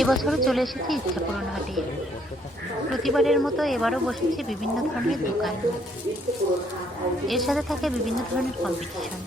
এবছরও চলে এসেছি ইচ্ছাপূরণ হাটে। প্রতিবারের মতো এবারও বসেছে বিভিন্ন ধরনের দোকান। এর সাথে থাকে বিভিন্ন ধরনের কম্পিটিশন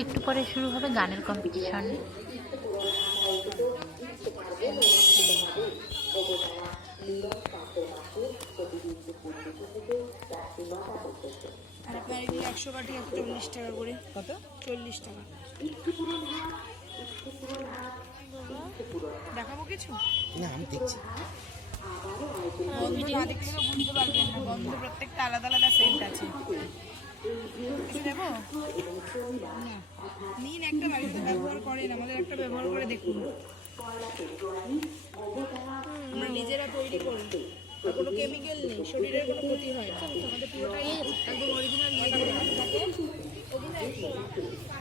একটু পরে শুরু হবে গানের কম্পিটিশন একশো কাঠি একশো চল্লিশ টাকা করে। কত? চল্লিশ টাকা। দেখাবো কিছু? না আমি দেখছি। না দেখলে তো বুঝতে পারবেন না। বন্ধু প্রত্যেকটা আলাদা আলাদা সেন্ট আছে। দেবো? না। নিন একটা বাড়িতে ব্যবহার করেন আমাদের একটা ব্যবহার করে দেখুন। আমরা নিজেরা তৈরি করি। কোনো কেমিক্যাল নেই শরীরের কোনো ক্ষতি হয় না। আমাদের পুরোটাই একদম অরিজিনাল নিয়ে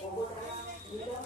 Power.